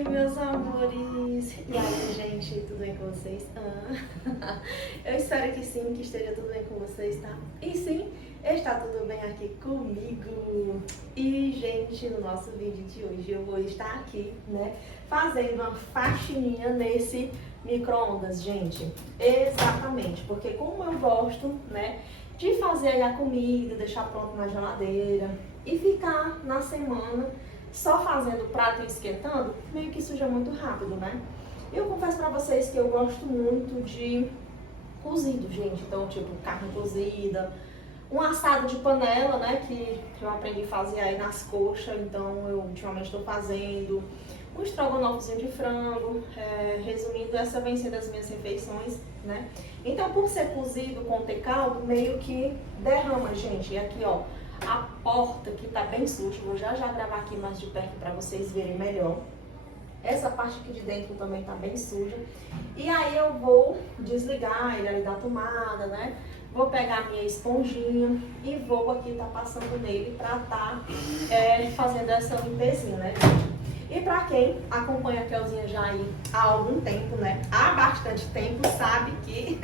Oi, meus amores! E aí, gente, tudo bem com vocês? Eu espero que sim, que esteja tudo bem com vocês, tá? E sim, está tudo bem aqui comigo. E, gente, no nosso vídeo de hoje eu vou estar aqui, né, fazendo uma faxininha nesse micro-ondas, gente. Exatamente, porque como eu gosto, né, de fazer aí a comida, deixar pronto na geladeira e ficar na semana só fazendo o prato e esquentando, meio que suja muito rápido, né? Eu confesso pra vocês que eu gosto muito de cozido, gente. Então, tipo, carne cozida, um assado de panela, né? Que eu aprendi a fazer aí nas coxas, então eu ultimamente estou fazendo. Um estrogonofezinho de frango, resumindo, essa vem sendo as minhas refeições, né? Então, por ser cozido com ter caldo, meio que derrama, gente. E aqui, ó, a porta que tá bem suja, vou já gravar aqui mais de perto para vocês verem melhor. Essa parte aqui de dentro também tá bem suja. E aí eu vou desligar ele ali da tomada, né? Vou pegar a minha esponjinha e vou aqui tá passando nele pra tá fazendo essa limpezinha, né? E pra quem acompanha a Kelzinha já aí há algum tempo, né? Há bastante tempo, sabe que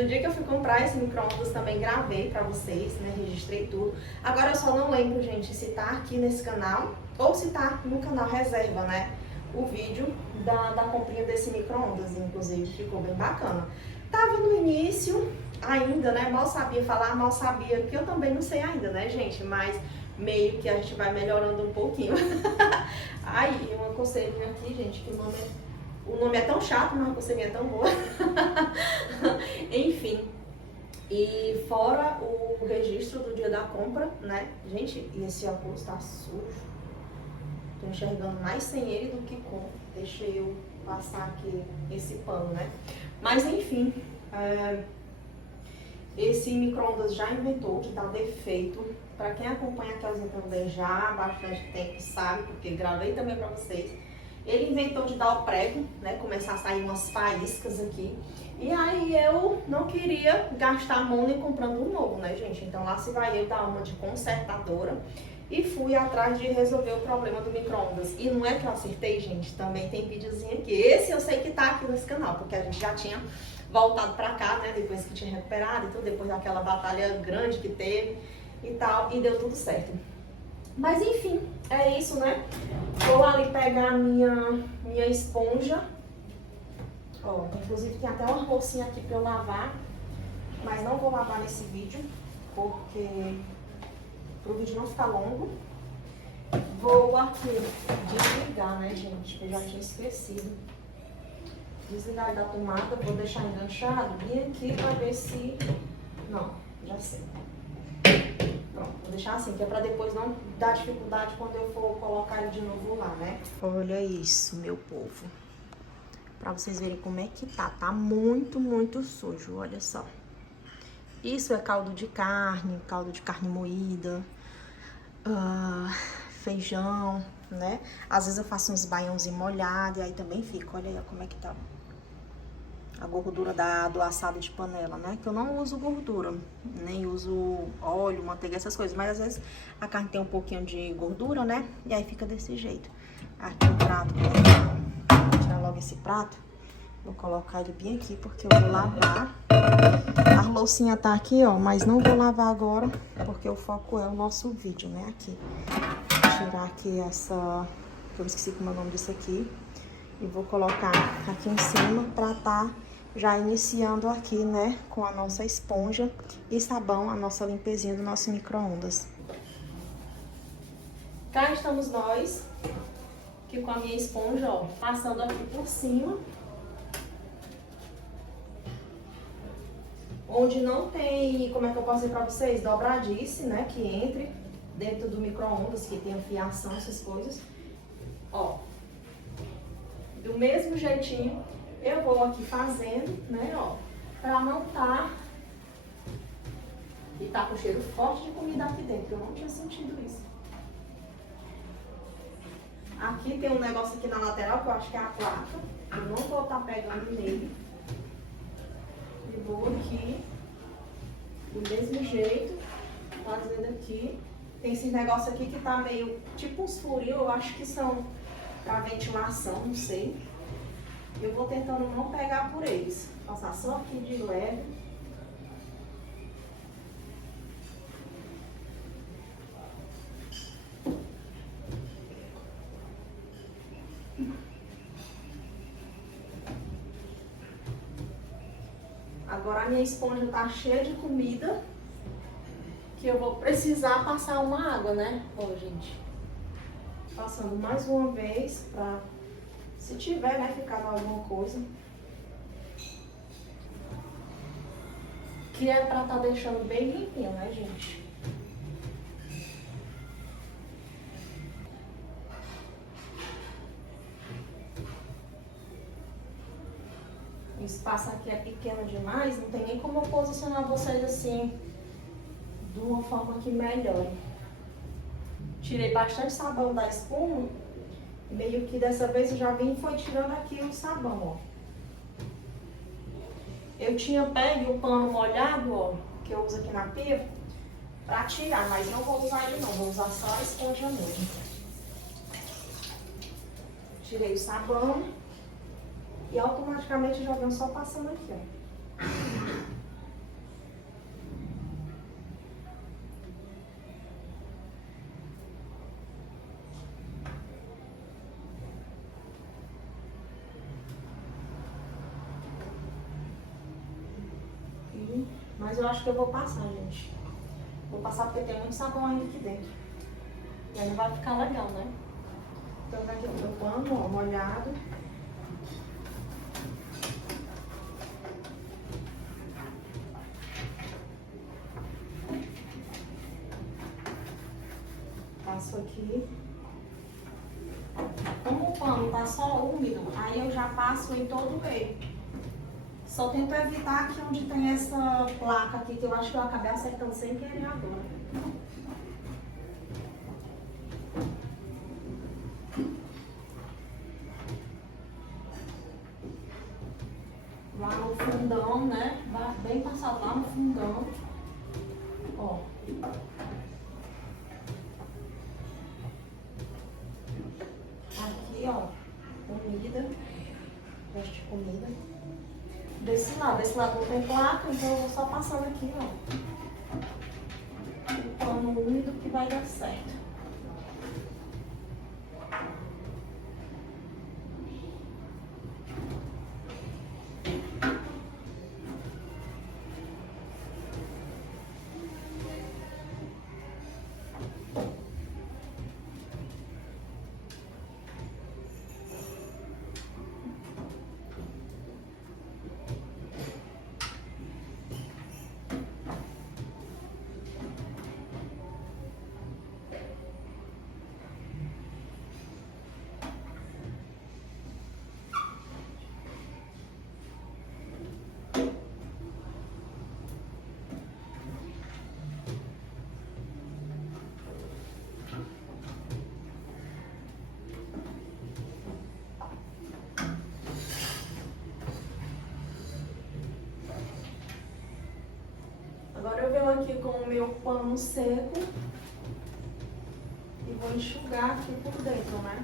no dia que eu fui comprar esse micro-ondas também gravei pra vocês, né? Registrei tudo. Agora eu só não lembro, gente, se tá aqui nesse canal ou se tá no canal reserva, né? O vídeo da comprinha desse micro-ondas, inclusive, ficou bem bacana. Tava no início ainda, né? Mal sabia falar, mal sabia, que eu também não sei ainda, né, gente? Mas meio que a gente vai melhorando um pouquinho. Aí, uma coceirinha aqui, gente, que o nome é tão chato, mas a coceirinha é tão boa. Enfim. E fora o registro do dia da compra, né? Gente, e esse óculos tá sujo. Tô enxergando mais sem ele do que com. Deixa eu passar aqui esse pano, né? Mas enfim, esse micro-ondas já inventou que dá defeito. Pra quem acompanha a Kelzinha também já há bastante tempo sabe, porque gravei também pra vocês. Ele inventou de dar o prego, né? Começar a sair umas faíscas aqui. E aí eu não queria gastar money comprando um novo, né, gente? Então lá se vai eu dar uma de consertadora e fui atrás de resolver o problema do micro-ondas. E não é que eu acertei, gente, também tem videozinho aqui. Esse eu sei que tá aqui nesse canal, porque a gente já tinha voltado pra cá, né, depois que tinha recuperado e tudo, depois daquela batalha grande que teve e tal, e deu tudo certo. Mas enfim, é isso, né? Vou ali pegar a minha esponja. Ó, inclusive tem até uma bolsinha aqui pra eu lavar, mas não vou lavar nesse vídeo, porque pro vídeo não ficar longo. Vou aqui desligar, né, gente? Eu já tinha esquecido. Desligar da tomada, vou deixar enganchado bem aqui pra ver se... Não, já sei. Pronto, vou deixar assim, que é pra depois não dar dificuldade quando eu for colocar ele de novo lá, né? Olha isso, meu povo. Pra vocês verem como é que tá. Tá muito, muito sujo, olha só. Isso é caldo de carne moída, feijão, né? Às vezes eu faço uns baiãozinhos molhados e aí também fica. Olha aí como é que tá a gordura do assado de panela, né? Que eu não uso gordura, nem uso óleo, manteiga, essas coisas. Mas às vezes a carne tem um pouquinho de gordura, né? E aí fica desse jeito. Aqui o prato, vou tirar logo esse prato. Vou colocar ele bem aqui porque eu vou lavar. A loucinha tá aqui, ó, mas não vou lavar agora porque o foco é o nosso vídeo, né? Aqui. Vou tirar aqui essa... Eu esqueci como é o nome disso aqui. E vou colocar aqui em cima pra tá já iniciando aqui, né, com a nossa esponja e sabão, a nossa limpezinha do nosso micro-ondas. Cá estamos nós, que com a minha esponja, ó, passando aqui por cima. Onde não tem, como é que eu posso dizer pra vocês, dobradice, né, que entre dentro do micro-ondas, que tem fiação, essas coisas. Ó, do mesmo jeitinho, eu vou aqui fazendo, né, ó, pra não tá... E tá com cheiro forte de comida aqui dentro, eu não tinha sentido isso. Aqui tem um negócio aqui na lateral, que eu acho que é a placa. Eu não vou estar pegando nele. E vou aqui, do mesmo jeito, fazendo aqui. Tem esse negócio aqui que tá meio, tipo uns furinhos, eu acho que são para ventilação, não sei. Eu vou tentando não pegar por eles. Passar só aqui de leve. Agora a minha esponja tá cheia de comida, que eu vou precisar passar uma água, né? Ó, gente. Passando mais uma vez pra, se tiver, né, ficado alguma coisa. Que é pra tá deixando bem limpinho, né, gente? O espaço aqui é pequeno demais, não tem nem como eu posicionar vocês assim, de uma forma que melhore. Tirei bastante sabão da espuma, meio que dessa vez eu já vim e foi tirando aqui o sabão, ó. Eu tinha pego o pano molhado, ó, que eu uso aqui na pia, pra tirar, mas não vou usar ele não, vou usar só a esponja mesmo. Tirei o sabão e automaticamente já venho só passando aqui, ó. Mas eu acho que eu vou passar, gente. Vou passar porque tem muito sabão ainda aqui dentro. E aí não vai ficar legal, né? Então vai aqui o meu pano, ó, molhado. Passo aqui. Como o pano tá só úmido, aí eu já passo em todo ele. Só tento evitar aqui onde tem essa placa aqui, que eu acho que eu acabei acertando sem querer agora. Lá no fundão, né? Bem passado lá no fundão. Ó. Aqui, ó. Comida. Resto de comida. Desse lado não tem placa, então eu vou só passando aqui, ó. O pano úmido que vai dar certo. Agora eu venho aqui com o meu pano seco e vou enxugar aqui por dentro, né?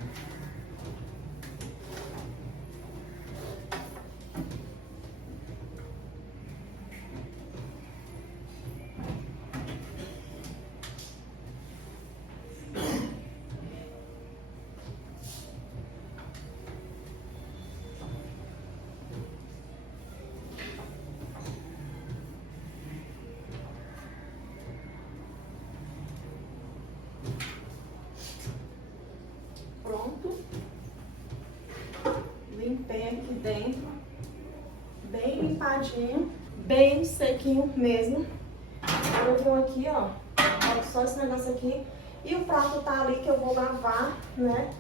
Pronto. Limpei aqui dentro. Bem limpadinho. Bem sequinho mesmo. Agora eu venho aqui, ó. Boto só esse negócio aqui. E o prato tá ali que eu vou lavar, né?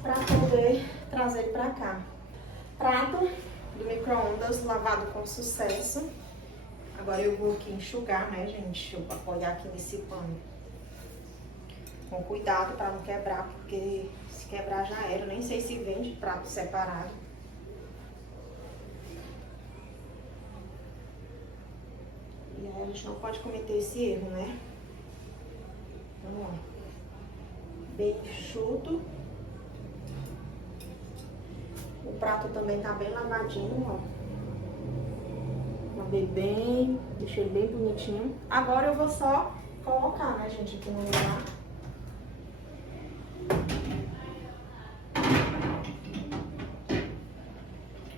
Pra poder trazer ele pra cá. Prato do micro-ondas lavado com sucesso. Agora eu vou aqui enxugar, né, gente? Eu vou apoiar aqui nesse pano. Com cuidado pra não quebrar, porque se quebrar já era. Eu nem sei se vende prato separado. E aí a gente não pode cometer esse erro, né? Então, ó. Bem enxuto. O prato também tá bem lavadinho, ó. Lavei bem, deixei bem bonitinho. Agora eu vou só colocar, né, gente, aqui no lugar.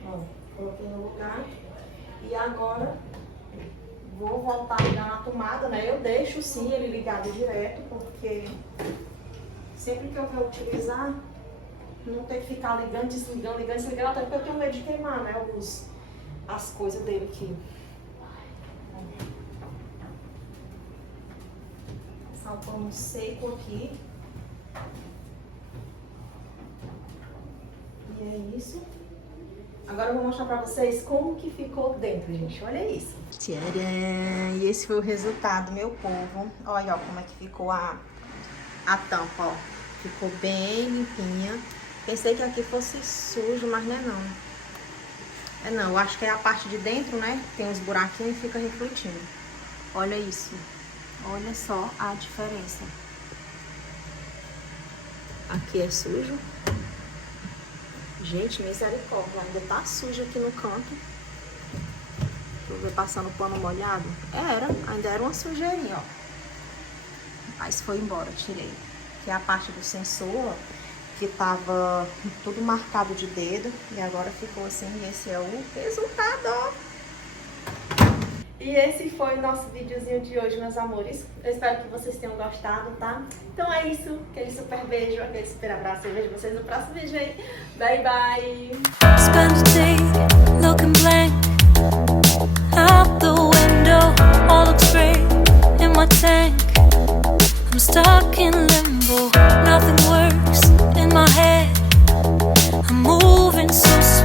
Ó, coloquei no lugar. E agora vou voltar a ligar na tomada, né? Eu deixo sim ele ligado direto, porque sempre que eu vou utilizar, não tem que ficar ligando, desligando, até porque eu tenho medo de queimar, né? As coisas dele aqui. Passar o pano seco aqui. E é isso. Agora eu vou mostrar pra vocês como que ficou dentro, gente. Olha isso. Tcharam! E esse foi o resultado, meu povo. Olha, ó, como é que ficou a tampa, ó. Ficou bem limpinha. Pensei que aqui fosse sujo, mas não é não. É não, eu acho que é a parte de dentro, né? Tem uns buraquinhos e fica refletindo. Olha isso. Olha só a diferença. Aqui é sujo. Gente, misericórdia, ainda tá sujo aqui no canto. Deixa eu ver passando pano molhado. Ainda era uma sujeirinha, ó. Mas foi embora, tirei. Que é a parte do sensor, que tava tudo marcado de dedo. E agora ficou assim, e esse é o resultado. E esse foi o nosso videozinho de hoje, meus amores. Eu espero que vocês tenham gostado, tá? Então é isso. Aquele super beijo, aquele super abraço. Eu vejo vocês no próximo vídeo aí. Bye, bye! Spend a day looking blank out the window, all looks great in my tank. I'm stuck in limbo, nothing works in my head. I'm moving so slow.